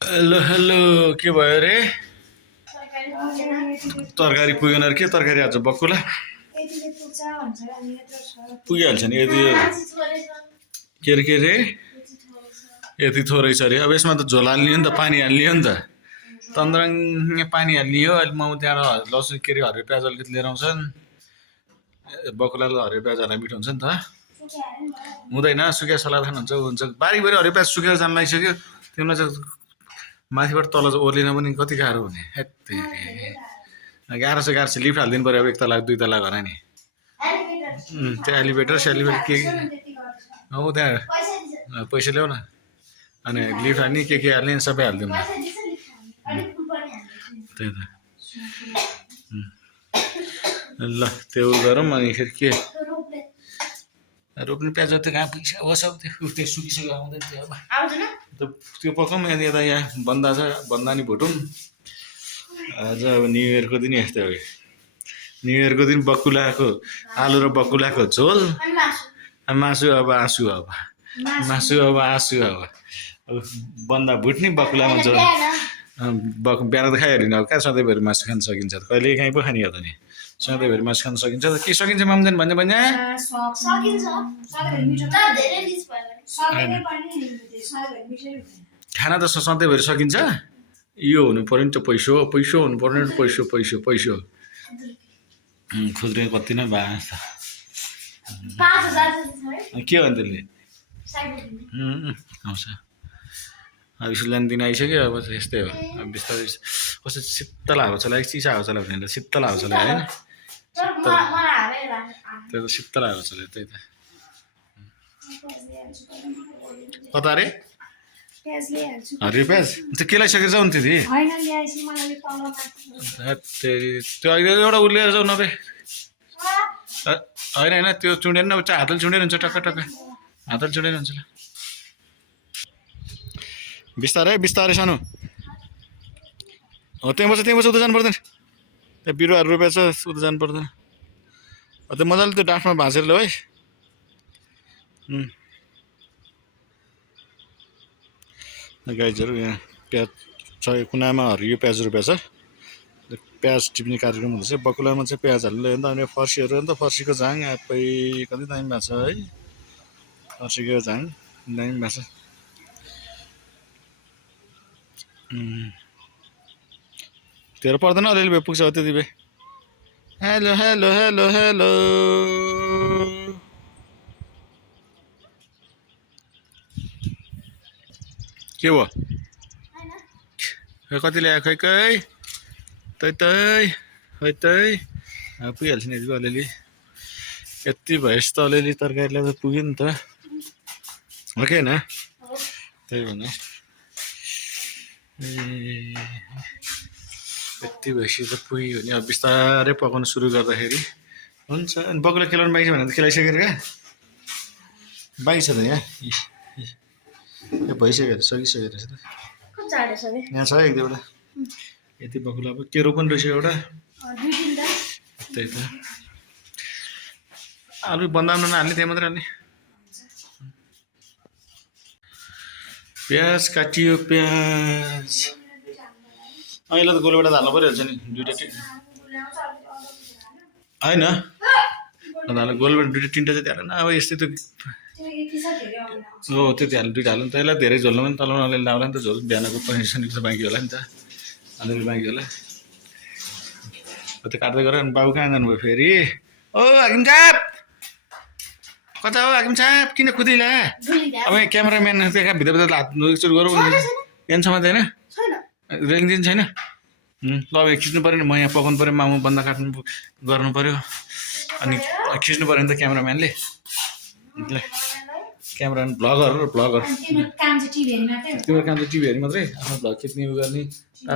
Hello hello के भयो रे? तरकारी पुगेन रे? के तरकारी आज बक्कुला पुगिहाल्छ नि यति के रे यति थोरै छ अरे। अब यसमा त झोल हाल्ने हो नि त, पानी हाल्ने हो नि त। तन्द्राङ पानी हाल्ने हो। अहिले म त्यहाँबाट लसुन के अरे हरियो प्याज अलिकति लिएर आउँछन्। बकुलालाई हरियो प्याज हाल्दा मिठो हुन्छ नि त। हुँदैन, सुकिया सलाद खानुहुन्छ हुन्छ। बारीभरि हरियो प्याज सुकेर जान लागिसक्यो। त्यसमा चाहिँ माथिबाट तल चाहिँ ओर्लिन पनि कति गाह्रो हुने। गाह्रो छ लिफ्ट हालिदिनु पऱ्यो अब, एक तला दुई तला घर नि। त्यो एलिभेटर सेलिभेटर के हो त्यहाँ पैसा ल्याऊ न। अनि लिफ्ट हाल्ने के हाल्ने सबै हालिदिउँ न। त्यही त ल त्यो गरौँ। अनि फेरि के रोप्ने प्याज त कहाँ पुगिसक्यो होस्। अब त्यो सुकिसक्यो आउँदैन त्यो। अब त्यो पकाउँ। यता यहाँ बन्दा छ, बन्दा नि भुटौँ। आज अब न्यु इयरको दिन यस्तै हो। न्यु इयरको दिन बकुलाको आलु र बकुलाको झोल, मासु अब आँसु अब मासु अब आँसु अब बन्दा भुट्ने बकुलामा झोल। बिहान त खाइहाल्यो नि। अब कहाँ सधैँभरि मासु खान सकिन्छ त? कहिले काहीँ पो खाने हो त नि। सधैँभरि मासु खान सकिन्छ त? के सकिन्छ माम्दैन भन्ने भन्ने? खाना त सधैँभरि सकिन्छ। यो हुनु पर्यो नि त, पैसो पैसो हुनु पर्यो नि। पैसो पैसो पैसो खुद्रे कति नै भए के हो नि त्यसले आउँछ। अब स्कुल दिन आइसक्यो। अब यस्तै हो। अब बिस्तारै कस्तो शीतल हावा चलायो, चिसा हावा चलायो भने शीतल हावा चलायो होइन। त्यो त शीतल हावा चलायो। त्यही त कता रे हरियो प्याज त्यो केलाइसकेर जाऊ नि त्यति। त्यो अहिले एउटा उलिएर जाऊ नभए होइन होइन त्यो चुँडेर न हातले चुँडेर हुन्छ। टक्क टक्क हातले चुँडेर हुन्छ। ल बिस्तारै बिस्तारै सानो हो। त्यहाँ बस्छ उता जानु पर्दैन। त्यहाँ बिरुवाहरू रोपेको छ उता जानु पर्दैन। त्यो मजाले त्यो डाँठमा भाँचेर ल्याऊ है। गाइजहरू यहाँ प्याज छ, कुनामा हरियो प्याज रोपेको छ। प्याज टिप्ने कार्यक्रम हुँदैछ। बकुलामा चाहिँ प्याजहरू ल्यायो नि त। अनि फर्सीहरू नि त, फर्सीको झाङ आफै कति दामी भएको छ है। फर्सीको झाङ दामी भएको छ। तेरो पर्दैन अलिअलि भए पुग्छ त्यति भए। हेलो हेलो हेलो हेलो के भयो? कति ल्यायो खै खै तै पुगिहाल्छ नि यतिको अलिअलि। यति भएपछि त अलिअलि तरकारीलाई त पुग्यो नि त हो कि होइन? त्यही भने यति भएपछि त पुग्यो भने अब बिस्तारै पकाउनु सुरु गर्दाखेरि हुन्छ। अनि बकुला खेलाउनु बाँकी छ भने त खेलाइसकेर क्या बाँकी छ त यहाँ। यो भइसक्यो सकिसकेको रहेछ त। यहाँ छ एक दुईवटा यति बकुला अब केरो पनि रहेछ एउटा। त्यही त आलु बन्दामा नहाल्ने त्यहाँ मात्रै हाल्ने। प्याज काटियो प्याज अहिले त गोलबाट हाल्नु परिहाल्छ नि। दुइटा होइन गोलबाट दुइटा तिनवटा चाहिँ हाल्नु न। अब यस्तै त हो त्यति हाल्नु दुइटा हाल्नु। त्यसलाई धेरै झोल्नु पनि तल अलिअलि लाउला नि त झोल। बिहानको पैसा त बाँकी होला नि त, अलिअलि बाँकी होला। त्यो काट्दै गर। अनि बाबु कहाँ जानुभयो फेरि? ओ हाकिम साहब कता हो? हाकिम साहब किन कुदिला? अब यहाँ क्यामेराम्यान त्यहाँ भित्र हात एकचोटि गरौँ। पेन समात्दैन, रेलिङ दिन छैन। ल अब खिच्नु पऱ्यो नि। म यहाँ पकाउनु पऱ्यो, मामु बन्दा काट्नु गर्नु पऱ्यो। अनि खिच्नु पऱ्यो नि त क्यामेराम्यानले। क्यामेराम्यान भ्लगर तिम्रो काम चाहिँ टिभी हेर्ने मात्रै। आफ्नो भ्लग खिच्ने उयो गर्ने।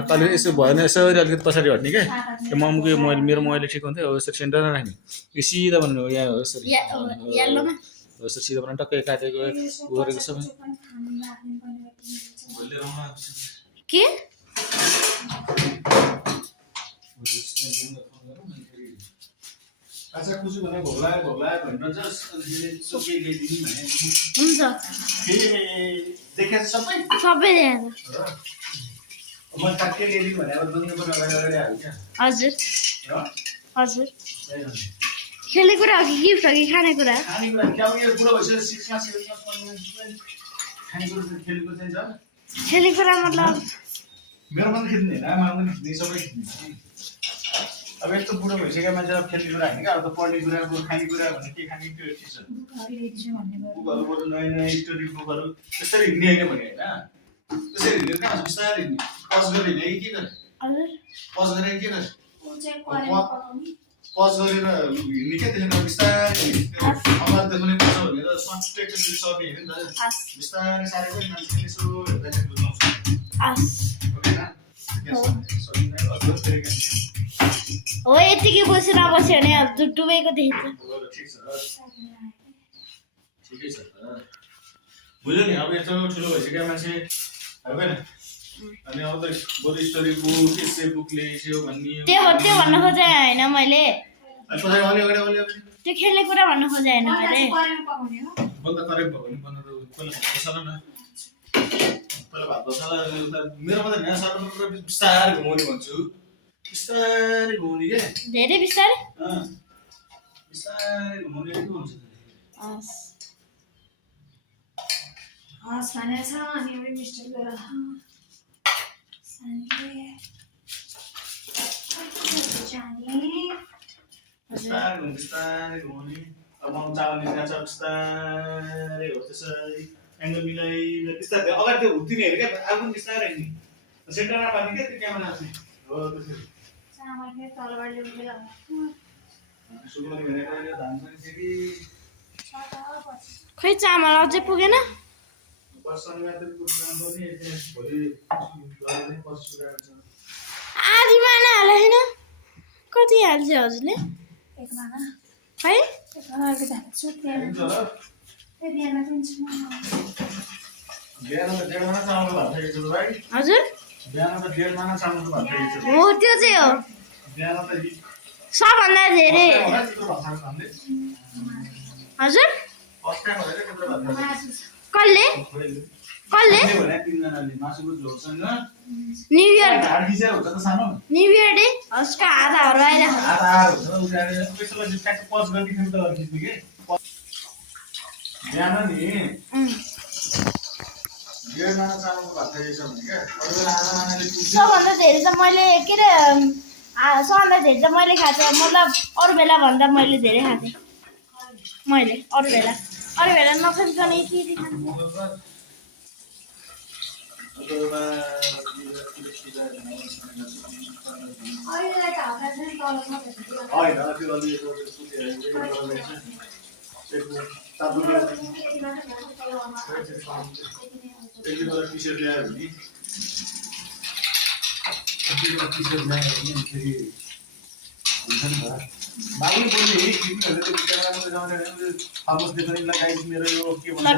तैँले यसो भएन यसरी अलिकति पछाडि हट्ने क्या। त्यो मामुको मेरो मोबाइलले ठिक हुन्थ्यो। हो यसरी सेन्टरमा राख्ने। यो सिधा बनाउनु यहाँ हो यसरी यसरी सिधा बनाउनु। टक्कै काटेको उ गरेको सबै के अच्छा कुसु भने भोग लाग्यो भनेर जस के ल्याइदिनु भने हुन्छ के देखेछ सबै सबै देखेछ म काट्दै ल्याइदिनु भने अब दुनिया पनि अगाडि हाल्छ क्या हजुर हो हजुर खेल्ने कुरा हो कि गिफ्ट हो कि खानेकुरा खानेकुरा क्या यो पुरा भइसक्यो 6 क्लास 7 क्लास पढ्ने खानेकुरा खेलेको चाहिँ छ खेल्ने कुरा मतलब मेरो पनि खेल्ने हैन म पनि खेल्ने सबै खेल्ने अब यस्तो बुढो भइसक्यो मान्छे अब खेल्ने कुरा हैन क्या अब त पढ्ने कुरा खाने कुरा भने के खाने त्यो ठिक छ बुकहरू बरु नयाँ नयाँ स्टोरी बुकहरू त्यसरी हिँड्ने होइन भने होइन त्यसरी हिँड्ने कहाँ छ बिस्तारै हिँड्ने पज गरेर हिँड्ने के गरे पज गरेर के गरे पज गरेर हिँड्ने क्या त्यसरी बिस्तारै अगाडि देख्ने पर्छ भनेर सट्टै त्यसरी सर्ने हिँड्ने नि त बिस्तारै साह्रै पनि मान्छे यसो हेर्दाखेरि बुझ्नु हो यतिकै बसेर बस्यो भने अब डुबेको देखिन्छ ठिकै छ त बुझ्यो नि अब यत्रो ठुलो भइसक्यो मान्छे होइन अनि अब त बरु स्टोरी बुक एसे बुक ल्याइसक्यो भन्ने त्यो भन्न खोजे होइन मैले पछाडि अगाडि त्यो खेल्ने कुरा भन्न खोजे होइन मैले बन्द करेक्ट भयो भने बन्द पहिला बसाल न पहिला भात बसाल मेरो मात्रै नयाँ सर्नु बिस्तारै घुमाउने भन्छु बिस्तारै घुमाउने क्या धेरै बिस्तारै बिस्तारै घुमाउने के हुन्छ हस् भनेर छ अनि एउटा मिस्टेक गरेर बिस्तारै घुमाउने अब म चाल निस्केको छ बिस्तारै हो त्यसरी एङ्गल मिलाइ बिस्तारै अगाडि त्यो हुत्तिने हेर क्या अब पनि बिस्तारै हिँड्ने सेन्टरमा पार्ने क्या त्यो क्यामेरा आउने हो त्यसरी सुगौली भनेको धान पनि फेरि खै चामल अझै पुगेन शनिबार त पुग्न पनि भोलि पछि सुगाएको छ आधी माना हाल होइन कति हाल्छ हजुरले एक माना है एक माना के जान्छ हुन्छ ल बिहान दिन्छु बिहान त 1.5 माना चामलको भात खाइएको छ भाइ हजुर बिहान त 1.5 माना चामलको भात खाइएको छ हो त्यो चाहिँ हो बिहान त सबभन्दा धेरै हजुर कसले कसले न्यू इयर डे हस्का आधाहरू सबभन्दा धेरै त मैले के अरे सबभन्दा धेरै त मैले खाएको मतलब अरू बेला भन्दा मैले धेरै खाएको मैले अरू बेला नखाइकन यति खान्छु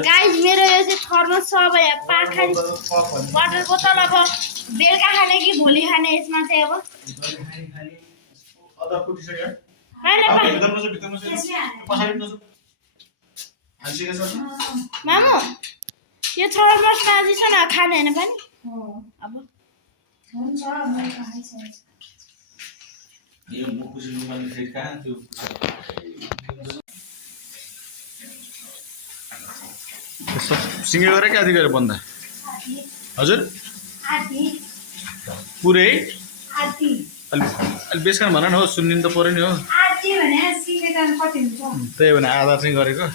गाइस मेरो यो चाहिँ थर्मस छ अब पाखा वाटर बोतल अब बेलुका खाने कि भोलि खाने यसमा चाहिँ मामु यो थर्मस नाजी छ न खाने होइन पनि अब सिँगे गरे क्या आधी गरे बन्दा हजुर पुरै अलि बेसकान भन न हो सुनिनु त पऱ्यो नि हो त्यही भने आधा चाहिँ गरेको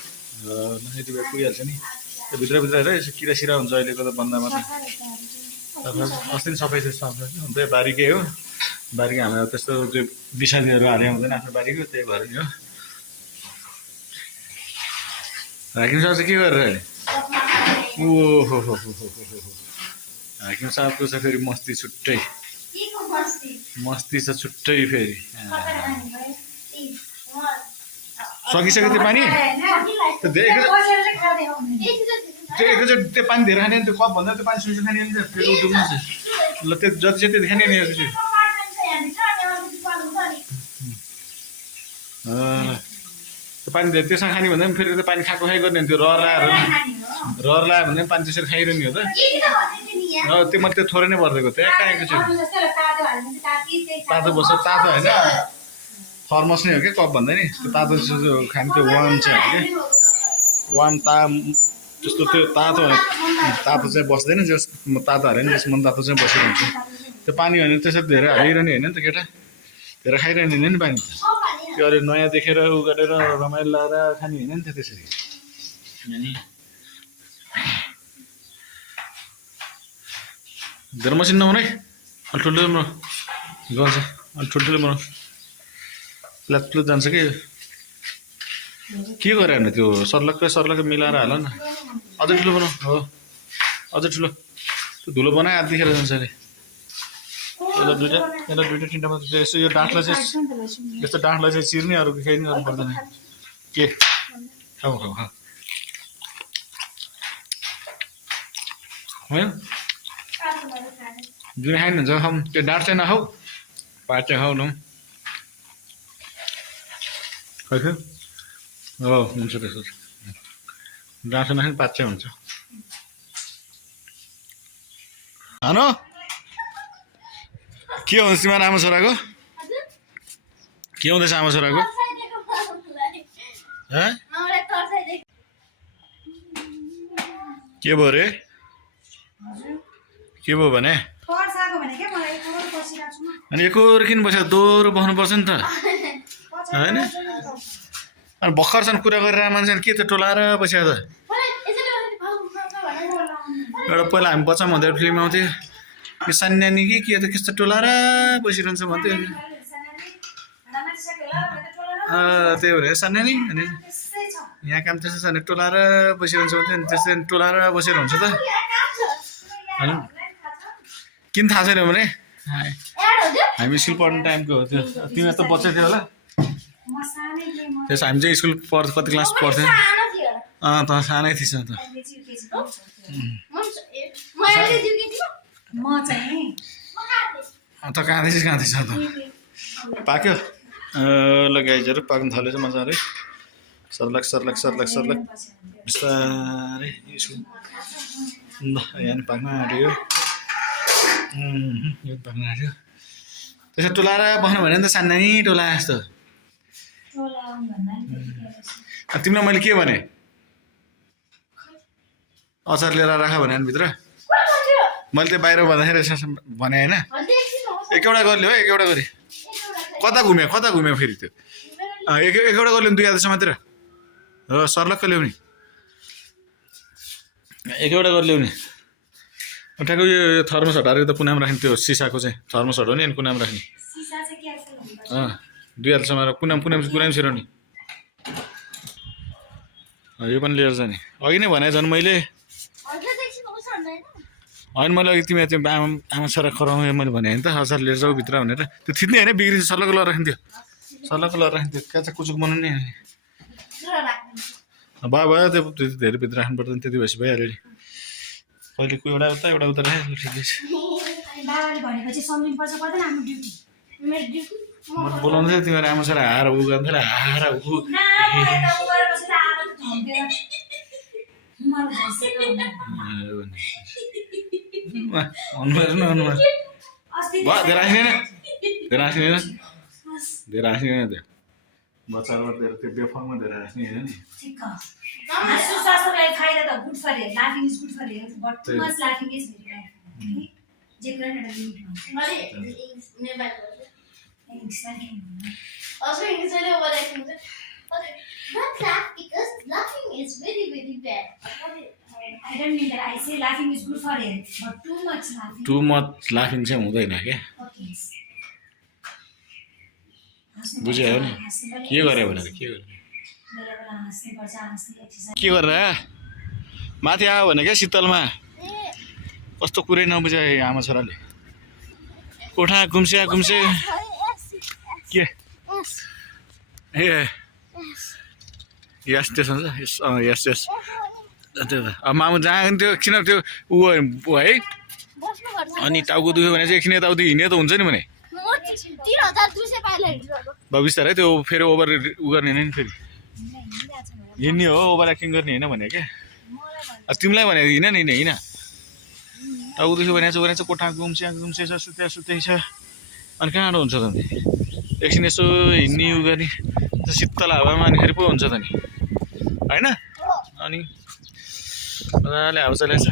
यति बेला पुगिहाल्छ नि त्यो भित्रभित्र हेर यसो किरा सिरा हुन्छ अहिलेको त बन्दामा त अस्ति सफाइ हुन्छ बारीकै हो बारीकै हामीलाई त्यस्तो त्यो विषादीहरू हाले हुँदैन आफ्नो बारीको त्यही भएर नि हो हाकिम साहब चाहिँ के गरेर अहिले ओहो हाकिम साहबको छ फेरि मस्ती छुट्टै मस्ती छ छुट्टै फेरि सकिसक्यो त्यो पानी त्यो पानी धेरै खाने त्यो कप भन्दा त्यो पानी सुसु खाने नि त फेरि डुब्नु छ ल त्यो जति चाहिँ त्यति खाने नि त्यो पानी त्यसमा खाने भन्दा पनि फेरि त पानी खाएको खाइ गर्ने त्यो रहर लाएर लायो भने पनि पानी त्यसरी खाइरहने हो त त्यो मैले त्यो थोरै नै भरिदिएको त्यहाँ कहाँको छु तातो बस्छ तातो होइन थर्मस नै हो क्या कप भन्दा नि त्यो तातो खाने त्यो वार्म चाहिँ हो क्या वार्म जस्तो त्यो तातो चाहिँ बस्दैन जस तातो हाल्यो नि जस मन तातो चाहिँ बसिरहन्छ त्यो पानी भने त्यसरी धेरै हालिरहने होइन नि त केटा धेरै खाइरहने होइन नि पानी त्यो अरू नयाँ देखेर उ गरेर रमाइलो लगाएर खाने होइन नि त त्यसरी अनि धेरै मसिन नहुने अलि ठुल्ठुलो गर्छ अलि ठुल्ठुलो बनाउ प्लाट जान्छ कि के गरे भने त्यो सर्लक्कै मिलाएर हाल न अझै ठुलो बनाऊ हो अझै ठुलो त्यो धुलो बनायो आधीखेर जान्छ अरे यसलाई दुइटा तिनवटा मात्रै यसो यो डाँठलाई चाहिँ यस्तो डाँठलाई चाहिँ चिर्ने अरू केही नि गर्नु पर्दैन के खाऊ होइन जुन खाइन हुन्छ खाऊ त्यो डाँठ चाहिँ नखाऊ पात चाहिँ खाऊ न खै हो हुन्छ त्यसो डाँठ नखाने पात चाहिँ हुन्छ हानो के हुन्छ तिम्रो आमा छोराको के हुँदैछ आमा छोराको के भयो रे के भयो भने अनि एकोहोर किन बस्यो दोहोरो बस्नुपर्छ नि त होइन अनि भर्खरसम्म कुरा गरेर मान्छे के त टोलाएर बस्यो त एउटा पहिला हामी बच्चामा हुँदा फिल्म आउँथ्यो यो सान्यानी के त त्यस्तो टोलाएर बसिरहन्छ भन्थ्यो त्यही भएर सान्यानी अनि यहाँ काम त्यस्तो छ भने टोलाएर बसिरहन्छ भन्थ्यो अनि त्यस्तै टोलाएर बसेर हुन्छ त होइन किन थाहा छैन भने हामी स्कुल पढ्ने टाइमको हो त्यो तिमीहरू त बच्चा थियो होला त्यस हामी चाहिँ स्कुल कति क्लास पढ्थ्यौँ त सानै थिएछ त कहाँ थिएछ त पाक्यो ल गाइजहरू पाक्नु थालेछ मजाले सर्लक बिस्तारै यहाँ पाक्न आँट्यो यो पाक्न आँट्यो त्यसो टोलाएर बस्नु भने नि त सान्नानी टोला जस्तो तिमीलाई मैले के भने अचार लिएर राख भने भित्र मैले त्यो बाहिर भन्दाखेरि भने होइन एकवटा गरी हो एकवटा गरी कता घुम्यो फेरि त्यो एकवटा गरी दुई आधा मात्र हो सर्लक्क ल्याउने एकवटा गरी ल्याउने ठ्याक्कै यो थर्मस हटाएर त कुनामा राख्ने त्यो सिसाको चाहिँ थर्मस हटाउने अनि कुनामा राख्ने दुई हालसम्म कुनामा छिराउने यो पनि लिएर जाने अघि नै भने झन् मैले होइन मैले अघि तिमी त्यो आमा छोरा खराउँ मैले भने होइन त अचार लिएर जाऊ भित्र भनेर त्यो थिच्ने होइन बिग्रिन्छ सर्लक्क लगाएर राखिन्थ्यो काँचा कुचुक बनाउने भयो त्यो धेरै भित्र राख्नु पर्दैन त्यति भएपछि भइहाल्यो नि कहिले कोही एउटा उता राख्यो ठिकै छ म बोलाउँदै तिमीहरू आमा छोरा हार उ गर्नु हार उ अनुहार धेरै हाँस्ने त्यो बच्चाको त्यो बेफाङमा धेरै हाँस्ने होइन नि Also, English don't laugh because laughing is very, very bad. I don't mean that. I say laughing is good for health, but too much laughing. Too much laughing चाहिँ हुँदैन के बुझ्यो नि के गरे भनेर के गरेर माथि आयो भने क्या शीतलमा कस्तो कुरै नबुझ्यो आमा छोराले कोठा घुम्से के ए यस त्यसो यस त्यो अब मामु जहाँ त्यो किन त्यो ऊ है अनि टाउको दुख्यो भने चाहिँ एकछिन यताउति हिँड्ने त हुन्छ नि भने 3,200 पाइला हिँडिरहेको बिस्तारै त्यो फेरि ओभर उ गर्ने नि फेरि हिँड्ने हो ओभर एक्टिङ गर्ने होइन भने क्या तिमीलाई भने हिँड नि हिँड अब उदेखि भनेको छ कोठा गुम्सेछ सुत्दै छ अनि कहाँबाट हुन्छ त नि एकछिन यसो हिँड्ने उ गर्ने शीतल हावामा अनि फेरि पो हुन्छ त नि होइन अनि मजाले हावा चलाएछ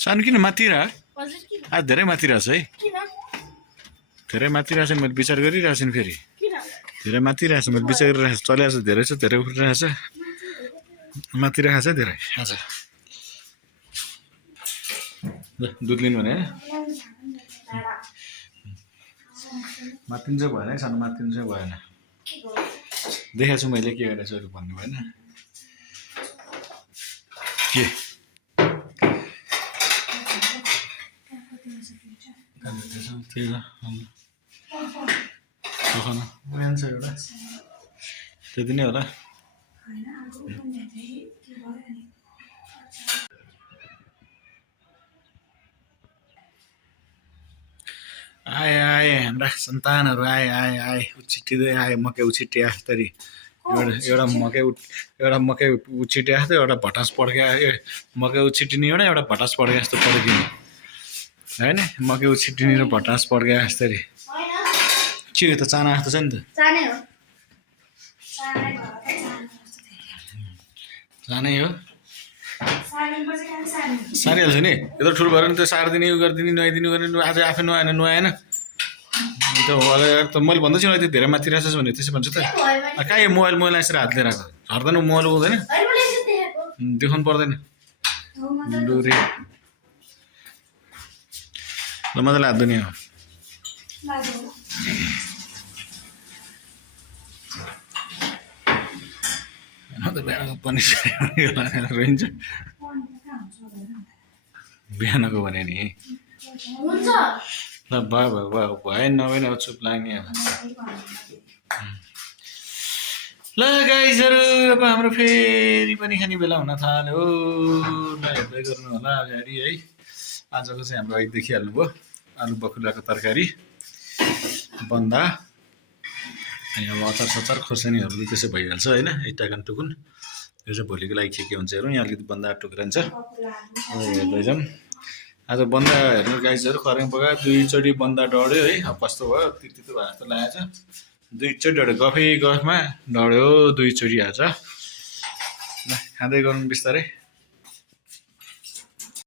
सानो किन माथिरहेको हजुर किन आज धेरै माथिरहेको छ है किन धेरै माथिरहेको छ मैले विचार गरिरहेको छु नि फेरि किन धेरै माथिरहेको छ मैले विचार गरिरहेको छु चलिरहेको छ धेरै उठिरहेको छ माथिरहेको छ धेरै आज दुध लिनु भने माथिनु चाहिँ भएन है सानो माथिनु चाहिँ भएन देखाएको छु मैले के गरेको छु भन्नु भएन के त्यही त एउटा त्यति नै होला आए हाम्रा सन्तानहरू आए उछिट्टिँदै आए मकै उछिट्टिया तरी एउटा मकै उछिट्टिया जस्तो एउटा भटास पड्क्या मकै उछिट्टिने एउटा भटास पड्क्या जस्तो पड्किने होइन मकै उछिट्टिने र भटास पड्क्या जस्तो के हो त चाना जस्तो छ नि त चानै हो चानै हो सारिहाल्छ नि यत्रो ठुलो भएर नि त्यो सारिदिने उ गरिदिने नुहाइदिने गर्ने आज आफै नुहाएन त्यो त मैले भन्दैछु नि त्यो धेरै माथि रहेछ भने त्यसै भन्छु त कहाँ यो मोबाइल यसरी हात लिएर आएको झर्दैन मोबाइल हुँदैन देखाउनु पर्दैन डोरी ल मजाले हात धुने हो बिहानको पनि रहन्छ बिहानको भने नि ल भयो नभए अब चुप लाग्ने अब ल गाइजहरू अब हाम्रो फेरि पनि खाने बेला हुन थाल्यो ल हेर्दै गर्नु होला अगाडि है आजको चाहिँ हाम्रो अहिले देखिहाल्नु भयो आलु बकुलाको तरकारी बन्दा अनि अब अचार सचार खोर्सानीहरू त्यसै भइहाल्छ होइन इटाकन टुकुन यो चाहिँ भोलिको लागि के हुन्छ हेरौँ यहाँ अलिकति बन्दा टुक्रान्छ हेर्दैछौँ आज बन्दा हेर्नु गाइजहरू खर्याङ पकायो 2 चोटि बन्दा डढ्यो है अब कस्तो भयो तितो भयो जस्तो लागेको छ 2 चोटि डढ्यो गफमा डढ्यो 2 चोटि आज ल खाँदै गरौँ बिस्तारै